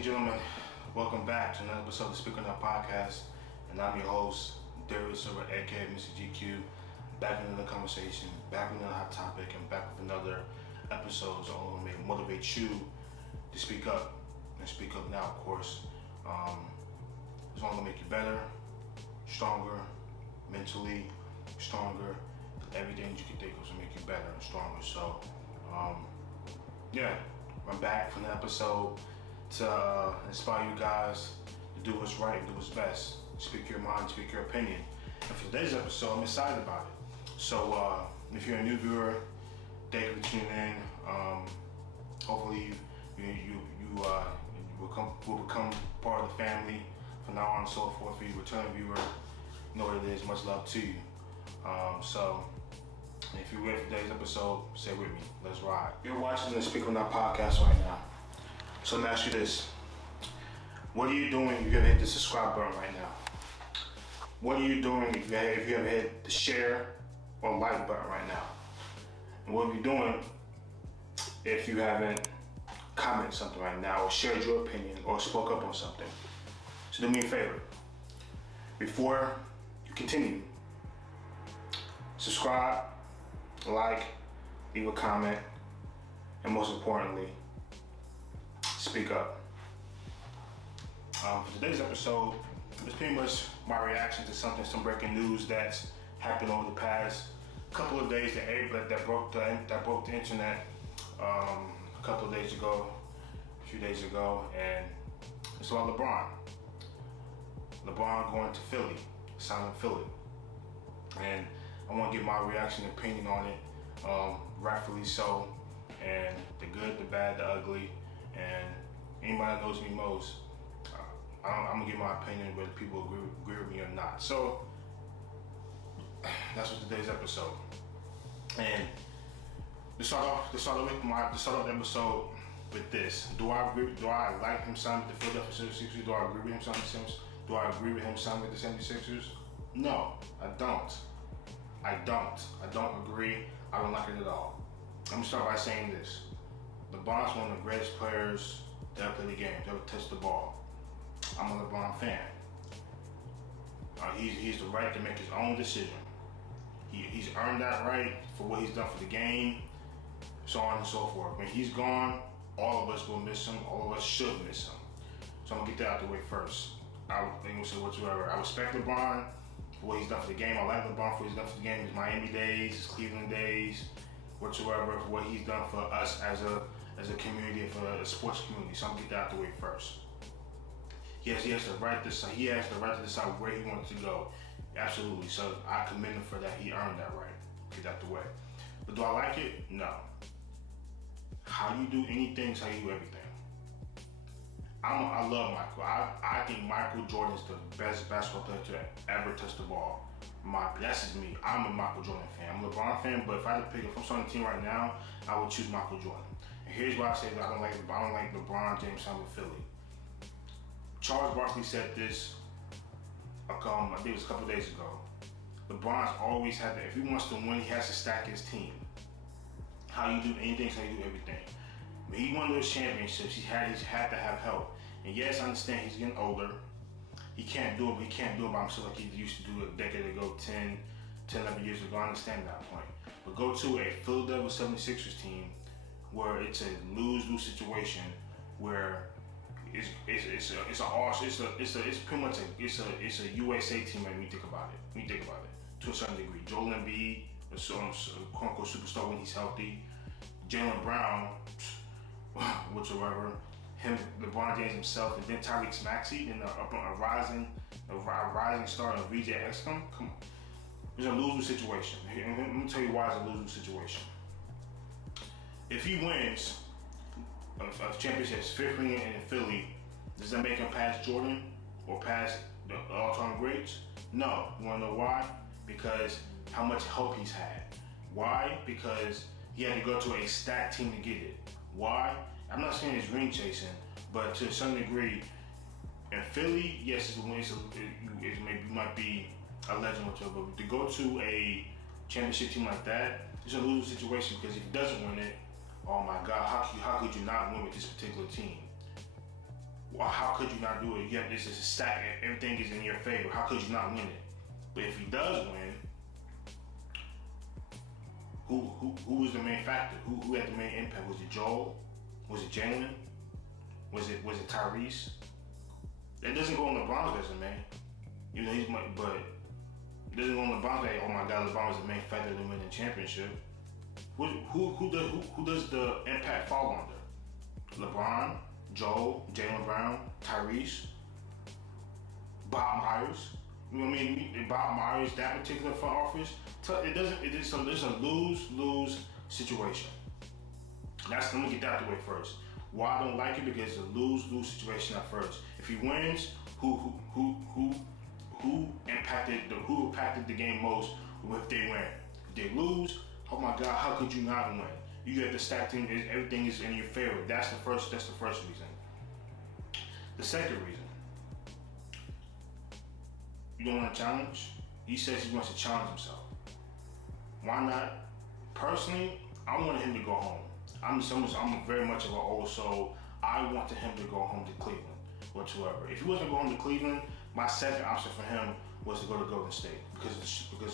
and gentlemen, welcome back to another episode of the Speak On That Podcast, and I'm your host, Darius Silver, aka Mr. GQ, back in another conversation, back with another hot topic, and back with another episode so I'm going to motivate you to speak up, and speak up now, of course. It's only going to make you better, stronger, mentally stronger, everything you can think of to make you better and stronger. So, I'm back from the episode to inspire you guys to do what's right and do what's best. Speak your mind, speak your opinion. And for today's episode, I'm excited about it. So if you're a new viewer, thank you for tuning in. Hopefully you will become part of the family from now on and so forth. For you returning viewer, you know what it is. Much love to you. So if you're ready for today's episode, stay with me. Let's ride. You're watching the Speak On That Podcast right now. So let me ask you this. What are you doing if you ever hit the subscribe button right now? What are you doing if you ever hit the share or like button right now? And what are you doing if you haven't commented something right now or shared your opinion or spoke up on something? So do me a favor. Before you continue, subscribe, like, leave a comment, and most importantly, speak up. For today's episode, it's pretty much my reaction to some breaking news that's happened over the past couple of days that broke the internet a couple of days ago, a few days ago, and it's about LeBron. LeBron going to Philly, signing Philly, and I want to give my reaction and opinion on it, rightfully so, and the good, the bad, the ugly, and anybody that knows me most, I'm gonna give my opinion whether people agree with me or not. So that's what today's episode. And to start off the episode with this: Do I like him signing with the Philadelphia 76ers? Do I agree with him signing with the 76ers? Do I agree with him signing with the 76ers? No, I don't. I don't agree. I don't like it at all. I'm gonna start by saying this: LeBron's one of the greatest players to ever play the game, to ever touch the ball. I'm a LeBron fan. He's the right to make his own decision. He's earned that right for what he's done for the game, so on and so forth. When he's gone, all of us will miss him. All of us should miss him. So I'm gonna get that out the way first. I respect LeBron for what he's done for the game. I like LeBron for what he's done for the game. His Miami days, his Cleveland days, whatsoever, for what he's done for us as a community, for a sports community. So I'm gonna get that out the way first. Yes, he has the right to decide where he wants to go. Absolutely. So I commend him for that. He earned that right. Get that out the way. But do I like it? No. How you do anything is how you do everything. I love Michael. I think Michael Jordan is the best basketball player to ever touch the ball. That's just me. I'm a Michael Jordan fan. I'm a LeBron fan, but if I had to pick, if I'm starting a team right now, I would choose Michael Jordan. And here's why I say that I don't like LeBron James signing with Philly. Charles Barkley said this, I think it was a couple days ago. LeBron's always had that. If he wants to win, he has to stack his team. How you do anything is how you do everything. When he won those championships, he had to have help. And yes, I understand he's getting older. He can't do it by himself like he used to do a decade ago, 10, 11 years ago. I understand that point. But go to a Philadelphia 76ers team where it's a lose-lose situation, where it's pretty much a USA team when you think about it. To a certain degree. Joel Embiid, a quote-unquote superstar when he's healthy. Jaylen Brown, whatsoever. Him, LeBron James himself, and then Tyrese Maxey, and a rising star of VJ Exum. Come on, it's a lose-lose situation. Let me tell you why it's a lose-lose situation. If he wins a championship, his fifth ring in Philly, does that make him pass Jordan or pass the all-time greats? No. You wanna know why? Because how much help he's had. Why? Because he had to go to a stacked team to get it. Why? I'm not saying it's ring chasing, but to some degree, in Philly, yes, it might be a legend or whatever, but to go to a championship team like that, it's a losing situation because if he doesn't win it, oh my God, how could you not win with this particular team? how could you not do it? You have this is a stack. Everything is in your favor. How could you not win it? But if he does win, who was the main factor? Who had the main impact? Was it Joel? Was it Jalen? Was it Tyrese? That doesn't go on LeBron's resume. You know, but it doesn't go on LeBron's resume. Oh my God, LeBron was the main factor to win the championship. Who does the impact fall under? LeBron, Joel, Jaylen Brown, Tyrese, Bob Myers. You know what I mean? Bob Myers, that particular front office. There's a lose-lose situation. Let me get that out the way first. Why I don't like it? Because it's a lose-lose situation at first. If he wins, who impacted the game most if they win? If they lose, oh my God, how could you not win? You have the stack team, everything is in your favor. That's the first reason. The second reason, you don't want to challenge? He says he wants to challenge himself. Why not? Personally, I want him to go home. I'm very much of an old soul. I wanted him to go home to Cleveland whatsoever. If he wasn't going to Cleveland, my second option for him was to go to Golden State because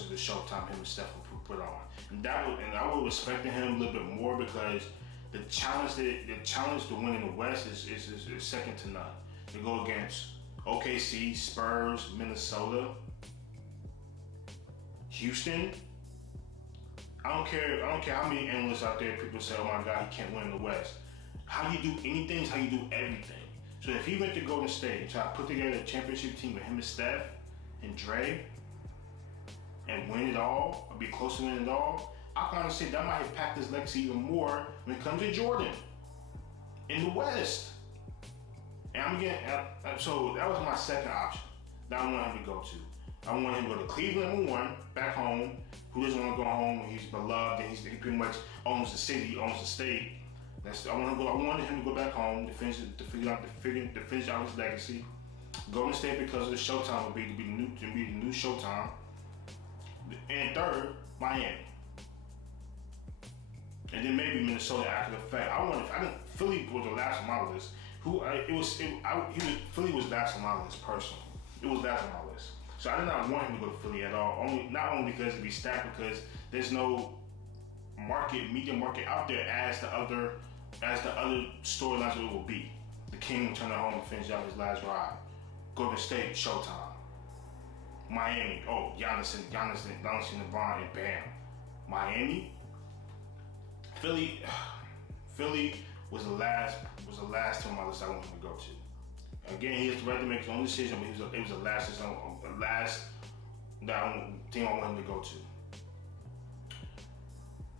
of the showtime him and Steph put on. And I would respect him a little bit more because the challenge to win in the West is second to none. To go against OKC, Spurs, Minnesota, Houston. I don't care how many analysts out there people say, oh my God, he can't win in the West. How you do anything is how you do everything. So if he went to Golden State and try to put together a championship team with him and Steph and Dre and win it all, or be close to winning it all, I can honestly say that might impact his legacy even more when it comes to Jordan in the West. And so that was my second option that I wanted him to go to. I wanted him to go to Cleveland, number one, back home. Who doesn't want to go home when he's beloved and he pretty much owns the city, owns the state. I wanted him to go back home to finish out his legacy. Golden State because of the Showtime would be the new Showtime. And third, Miami. And then maybe Minnesota after the fact. I think Philly was the last on my list. Philly was last on my list personally. It was last on my list. So I did not want him to go to Philly at all. Not only because it'd be stacked, because there's no media market out there as the other storylines it will be. The King will turn it home and finish out his last ride. Golden State, Showtime. Miami, Giannis and LeBron, and bam. Miami, Philly was the last team on my list I wanted him to go to. Again, he has the right to make his own decision, but it was the last team I wanted him to go to.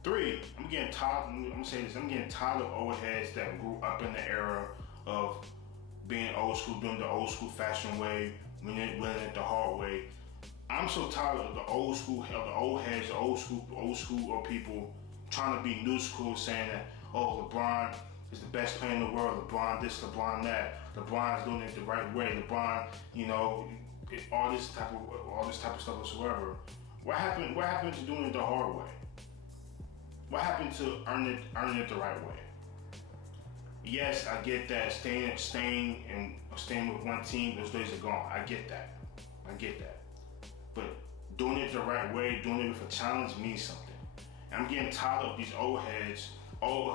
3, I'm gonna say this, I'm getting tired of old heads that grew up in the era of being old school, doing the old school fashion way, winning it the hard way. I'm so tired of the old heads, the old school people trying to be new school, saying that, LeBron is the best player in the world, LeBron this, LeBron that, LeBron's doing it the right way, LeBron, all this type of stuff whatsoever. What happened to doing it the hard way? What happened to earning it the right way? Yes, I get that staying with one team, those days are gone. I get that. But doing it the right way, doing it with a challenge means something. And I'm getting tired of these old heads,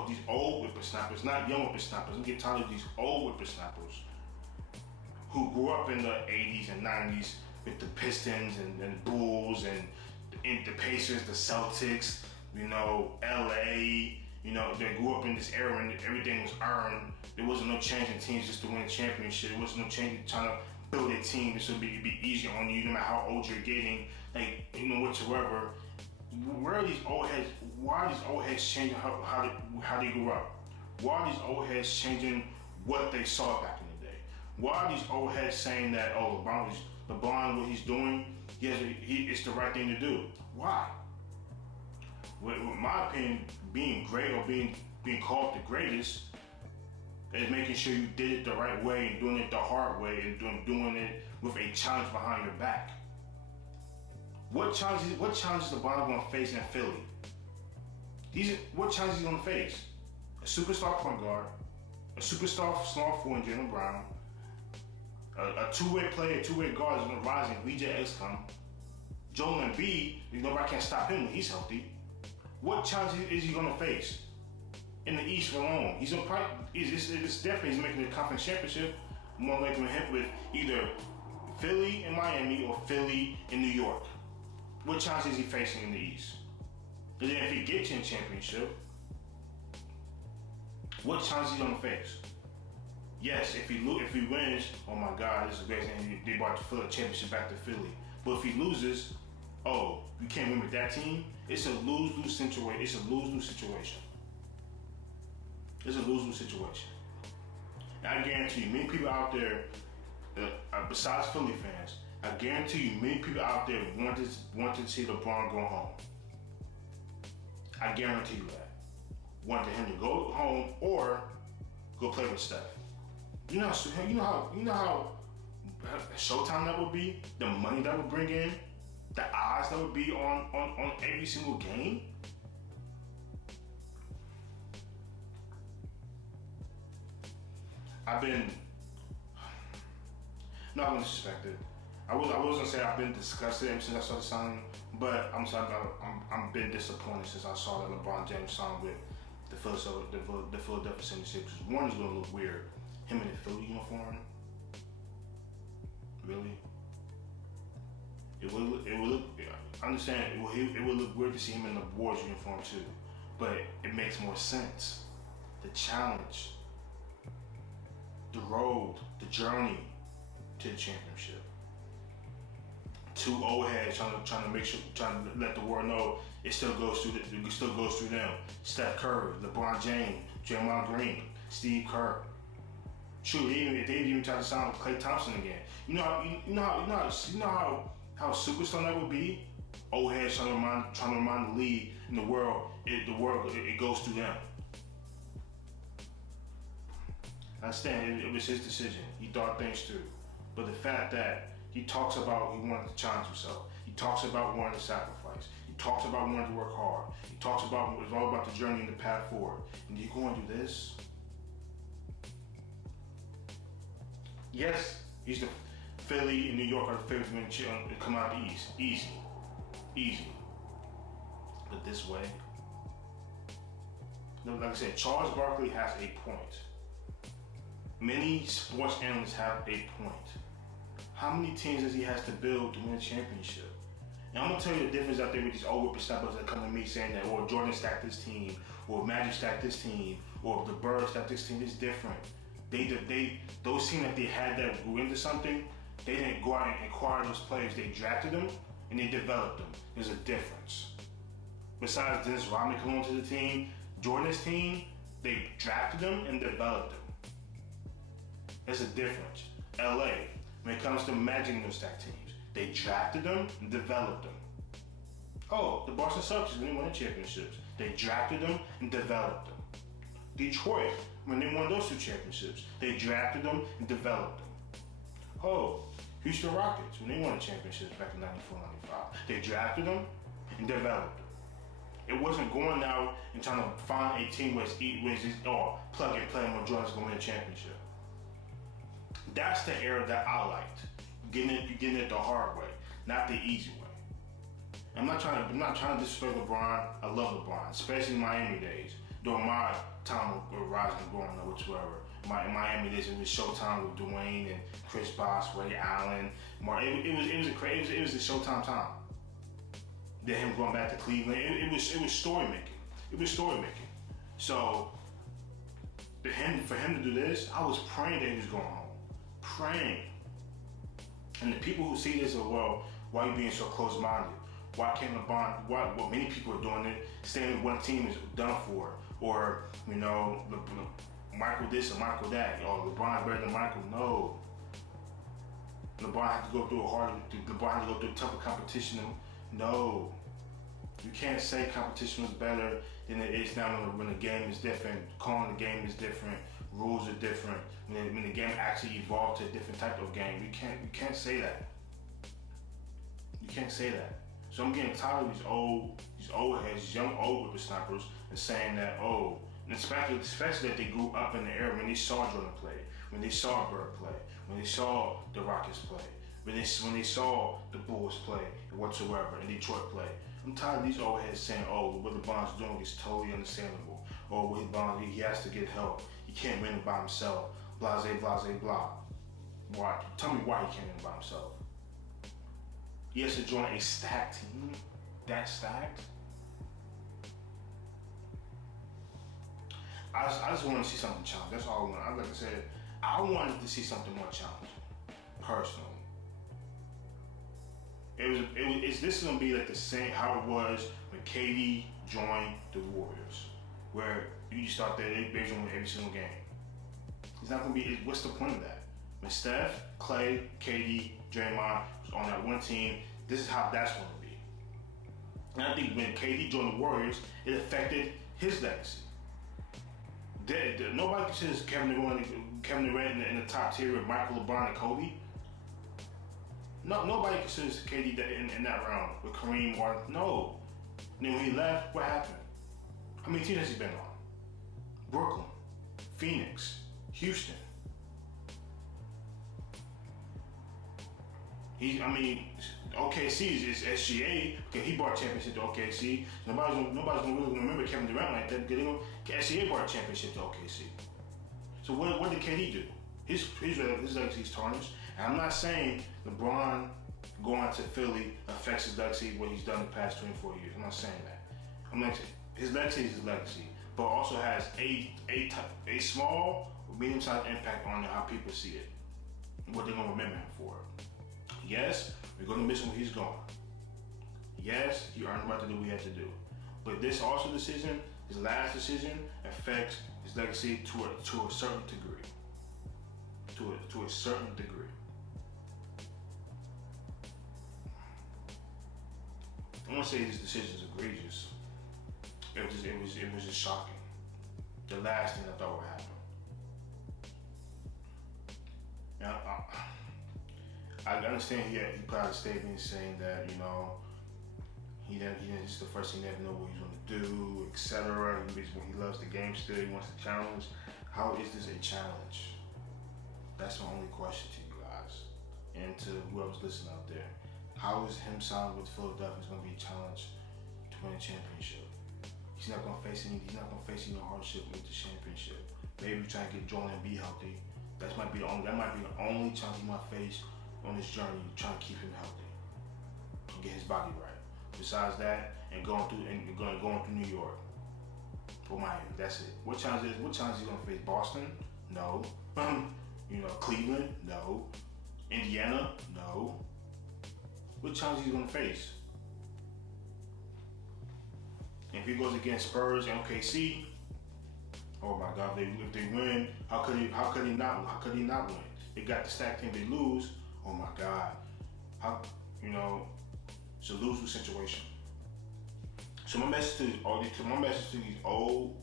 these old whippersnappers, not young whippersnappers. I'm getting tired of these old whippersnappers who grew up in the 80s and 90s with the Pistons and Bulls and the Pacers, the Celtics, LA, they grew up in this era and everything was earned. There wasn't no change in teams just to win a championship. There wasn't no change in trying to build a team. This would be easier on you no matter how old you're getting, whatsoever. Where are these old heads? Why are these old heads changing how they grew up? Why are these old heads changing what they saw back in the day? Why are these old heads saying that, LeBron, what he's doing, it's the right thing to do? Why? With my opinion, being great or being called the greatest is making sure you did it the right way and doing it the hard way and doing it with a challenge behind your back. What challenges LeBron going to face in Philly? What challenges he's going to face? A superstar point guard, a superstar small forward in Jaylen Brown, A two-way player, two-way guard is going to rise in VJX come. Joel Embiid, nobody can stop him when he's healthy. What challenge is he going to face? In the East alone, it's definitely he's making the conference championship more likely with either Philly and Miami or Philly and New York. What challenge is he facing in the East? And then if he gets in championship, what challenge is he gonna face? Yes, if he wins, oh my God, this is great. They brought the championship back to Philly. But if he loses, oh, you can't win with that team. It's a lose-lose situation. It's a lose-lose situation. It's a lose-lose situation. And I guarantee you, many people out there, besides Philly fans, I guarantee you, many people out there want to see LeBron go home. I guarantee you that. Wanted him to go home or go play with Steph. You know how Showtime that would be, the money that would bring in, the odds that would be on every single game. I've been not gonna disrespect it. I was gonna say I've been disgusted ever since I saw the signing, but I'm been disappointed since I saw that LeBron James signed with the Philadelphia 76ers. One is gonna look weird, him in the Philly uniform. Really? It would look. I understand it would look weird to see him in the Warriors uniform too, but it makes more sense. The challenge, the road, the journey to the championship. Two old heads trying to let the world know it still goes through them. Steph Curry, LeBron James, Draymond Green, Steve Kerr. Shoot, they even try to sign with Klay Thompson again. You know how superstar that would be. Old heads trying to remind the league and the world it goes through them. I understand it was his decision. He thought things through. But the fact that he talks about he wanted to challenge himself. He talks about wanting to sacrifice. He talks about wanting to work hard. He talks about it's all about the journey and the path forward. And you go and do this? Yes, he's the Philly and New York are the favorites to come out the East. Easy. But this way, like I said, Charles Barkley has a point. Many sports analysts have a point. How many teams does he has to build to win a championship? And I'm gonna tell you the difference out there with these old whippersnappers that come to me saying that, or Jordan stacked this team, or Magic stacked this team, or the Birds stacked this team. It's different. Those teams that they had that grew into something, they didn't go out and acquire those players. They drafted them and they developed them. There's a difference. Besides Dennis Rodman coming onto the team, Jordan's team, they drafted them and developed them. There's a difference. LA, when it comes to Magic and those stacked teams, they drafted them and developed them. Oh, the Boston Celtics, when they won the championships, they drafted them and developed them. Detroit, when they won those two championships, they drafted them and developed them. Oh, Houston Rockets, when they won the championships back in 94, 95, they drafted them and developed them. It wasn't going out and trying to find a team where it's plug and play when Jordan's going to win a championship. That's the era that I liked. Getting it the hard way, not the easy way. I'm not trying to disrespect LeBron. I love LeBron, especially in Miami days. During my time of rising and growing up, whatsoever. My Miami days, it was Showtime with Dwayne and Chris Bosh, Ray Allen. It was a Showtime time. Then him going back to Cleveland, it was story making. It was story making. So for him to do this, I was praying that he was going home. Praying. And the people who see this are, well, why are you being so close-minded? Why can't LeBron, what many people are doing it, staying with one team is done for. Or, Michael this or Michael that. Or LeBron's better than Michael. No. LeBron had to go through tougher competition. No. You can't say competition was better than it is now when the game is different. Calling the game is different. Rules are different. When the game actually evolved to a different type of game. You can't say that. You can't say that. So I'm getting tired of these old heads, these young old whippersnappers, and saying that, and especially that they grew up in the era when they saw Jordan play, when they saw Bird play, when they saw the Rockets play, when they saw the Bulls play whatsoever, and Detroit play. I'm tired of these old heads saying, "Oh, what LeBron's doing is totally understandable." Or what LeBron, he has to get help. He can't win it by himself. Blase, blase, blah. Why? Tell me why he can't win it by himself. He has to join a stacked team. That stacked. I just want to see something challenging. That's all I want. Like I said, I wanted to see something more challenging, personally. This is gonna be like the same how it was when KD joined the Warriors, where you just thought that they win every single game. It's not gonna be. What's the point of that? When Steph, Clay, KD, Draymond was on that one team, this is how that's gonna be. And I think when KD joined the Warriors, it affected his legacy. Nobody considers Kevin Durant in the top tier with Michael, LeBron, and Kobe. No, nobody considers KD in that round with Kareem or no. And then when he left, what happened? How many teams has he been on? Brooklyn, Phoenix, Houston. OKC is SGA because he brought championship to OKC. Nobody's gonna really remember Kevin Durant like that because SGA brought championship to OKC. So what did KD do? His legacy is tarnished. And I'm not saying LeBron going to Philly affects his legacy, what he's done the past 24 years. I'm not saying that. I'm not saying his legacy is his legacy, but also has a small or medium-sized impact on how people see it, what they're gonna remember him for. Yes, we're gonna miss him when he's gone. Yes, he earned the right to do what he had to do. But this also decision, his last decision, affects his legacy to a certain degree. To a certain degree. I won't say this decision is egregious. It was just shocking. The last thing I thought would happen. Now, I understand he put out a statement saying that, this is the first thing he never know what he's going to do, etc. He loves the game still, he wants to challenge. How is this a challenge? That's my only question to you guys and to whoever's listening out there. How is him signing with Philadelphia going to be a challenge to win a championship? He's not going to face any hardship with the championship. Maybe trying to get Joel Embiid healthy. That might be the only challenge he might face on this journey, trying to keep him healthy and get his body right. Besides that, and going through New York for Miami, that's it. What challenge is he going to face? Boston? No. Cleveland? No. Indiana? No. What challenge is he going to face? If he goes against Spurs and OKC, oh my God! If they win, how could he not win? They got the stacked team. They lose. Oh my God! It's a lose-lose situation. So my message to these old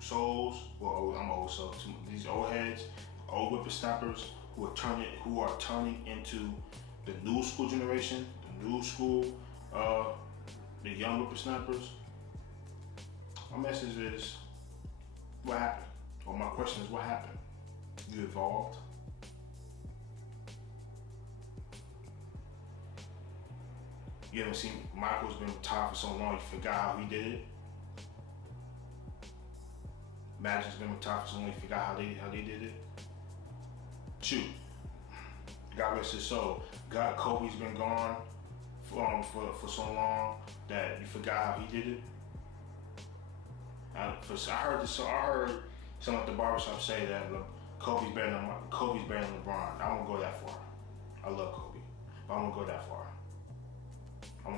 souls, I'm old, so to these old heads, old whippersnappers who are turning into the new school generation, the new school, the young whippersnappers. My message is, what happened? Or my question is, what happened? You evolved. You haven't seen Michael's been retired for so long, you forgot how he did it. Magic's been retired for so long, you forgot how they did it. Shoot. God rest his soul. Kobe's been gone for so long that you forgot how he did it. I heard someone at the barbershop say that Kobe's better than LeBron. I won't go that far. I love Kobe, but I won't go that far. For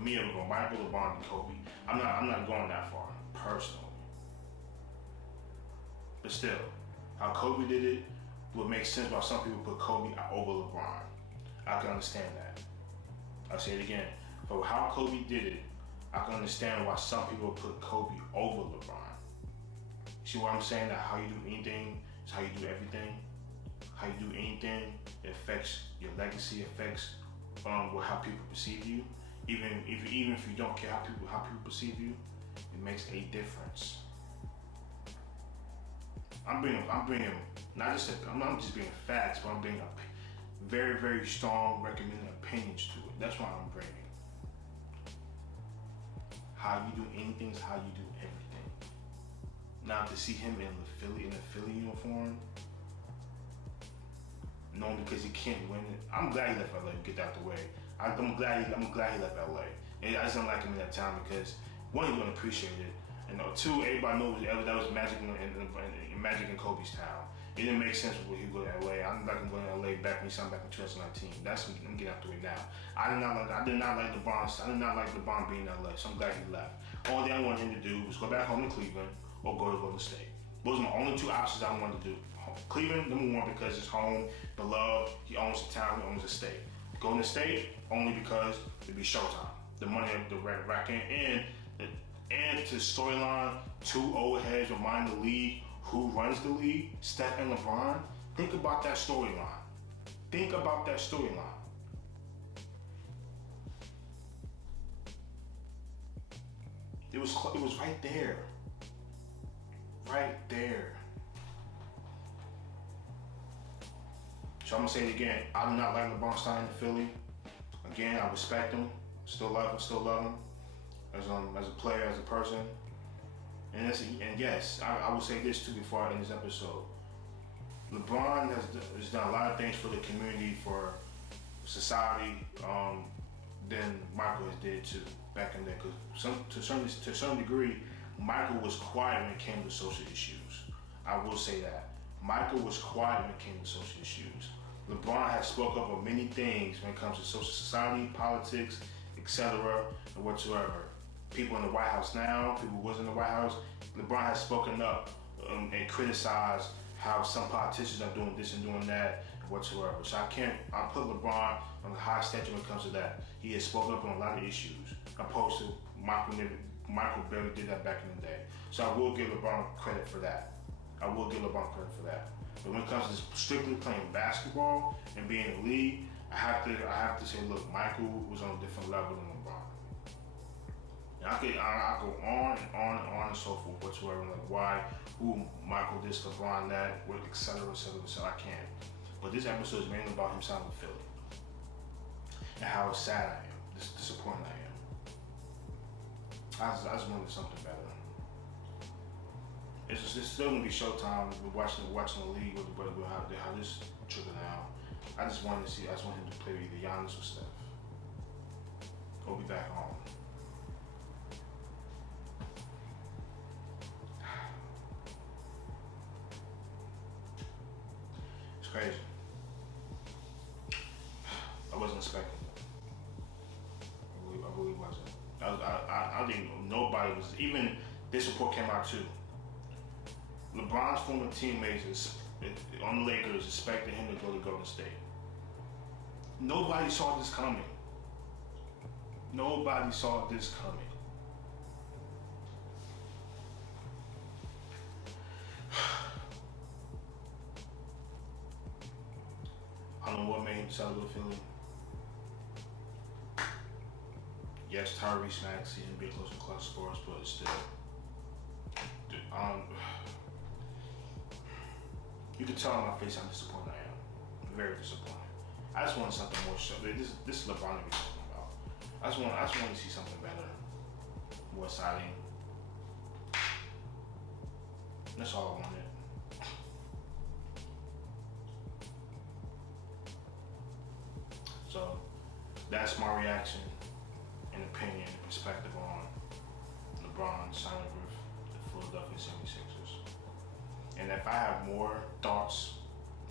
me, I'm going Michael, LeBron, and Kobe. I'm not going that far personally. But still, how Kobe did it would make sense why some people put Kobe over LeBron. I can understand that. I'll say it again. For how Kobe did it, I can understand why some people put Kobe over LeBron. See what I'm saying? That how you do anything is how you do everything. How you do anything, it affects your legacy, affects how people perceive you. Even if you don't care how people perceive you, it makes a difference. I'm bringing not just I'm not just being facts, but I'm being very, very strong recommended opinions to it. That's why I'm bringing. How you do anything is how you do everything. Now to see him in the Philly uniform, knowing because he can't win it, I'm glad he left LA to get out the way. I'm glad he left LA. And I just don't like him in that time because one, he wouldn't appreciate it, and two, everybody knows that was Magic in Kobe's town. It didn't make sense when he go to LA. I'm not gonna go to LA back when he signed back in 2019. I'm getting out the way now. I did not like LeBron. I did not like LeBron being in LA, so I'm glad he left. Only thing I wanted him to do was go back home to Cleveland or go to Golden State. Those are my only two options I wanted to do. Cleveland, number one, because it's home, beloved. He owns the town. He owns the state. Golden State only because it'd be showtime. The money, the rack in, and to storyline, two old heads remind the league who runs the league, Steph and LeBron. Think about that storyline. Think about that storyline. It was right there. Right there. So I'm gonna say it again. I do not like LeBron signing to Philly. Again, I respect him. Still love him. As a player, as a person. And yes, I will say this too before I end this episode. LeBron has done a lot of things for the community, for society, than Michael has did too back in there. Because to some degree, Michael was quiet when it came to social issues. I will say that. Michael was quiet when it came to social issues. LeBron has spoke up on many things when it comes to social society, politics, etc., and whatsoever. People in the White House now, people who wasn't in the White House, LeBron has spoken up and criticized how some politicians are doing this and doing that, whatsoever. So I put LeBron on the high stature when it comes to that. He has spoken up on a lot of issues, opposed to Michael barely did that back in the day. So I will give LeBron credit for that. But when it comes to strictly playing basketball and being in the league, I have to say, look, Michael was on a different level than LeBron. And I go on and so forth, whatsoever, like why, who, Michael this, LeBron that, et cetera, I can't. But this episode is mainly about him signing with Philly. And how sad I am, disappointed I am. I just wanted something better. It's still gonna be showtime. We're watching the league with how this trigger now. I just want him to play either Giannis or Steph. Or be back home. It's crazy. I wasn't expecting it. I really wasn't. I didn't know nobody was, even this report came out too. LeBron's former teammates on the Lakers expected him to go to Golden State. Nobody saw this coming. I don't know what made him decide to go to Philly. Yes, Tyrese Maxey and be close to clutch sports, but still. You can tell on my face how disappointed I am. Very disappointed. I just want something more show. This is LeBron to be talking about. I just want to see something better. More exciting. That's all I wanted. So that's my reaction and opinion and perspective on LeBron signing with the Philadelphia 76ers. And if I have more thoughts,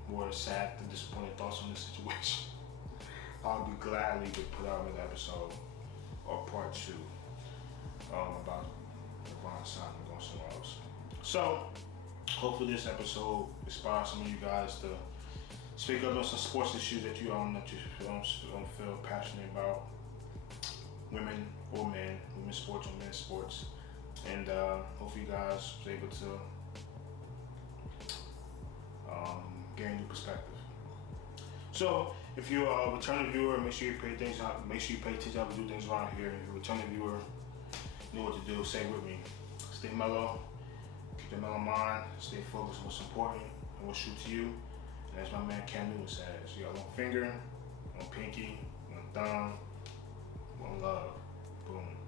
more sad and disappointed thoughts on this situation, I'll be gladly to put out another episode or part 2 about LeBron signing and going somewhere else. So hopefully this episode inspires some of you guys to speak up on some sports issues that you don't feel passionate about. Women or men, women's sports or men's sports. And hopefully you guys was able to gain new perspective. So if you're a returning viewer, make sure you pay attention how we do things around here. If you're a returning viewer, you know what to do, say it with me. Stay mellow, keep your mellow mind, stay focused on what's important, and what's true to you. And as my man Cam Newton says, you got one finger, one pinky, one thumb, one love. Boom.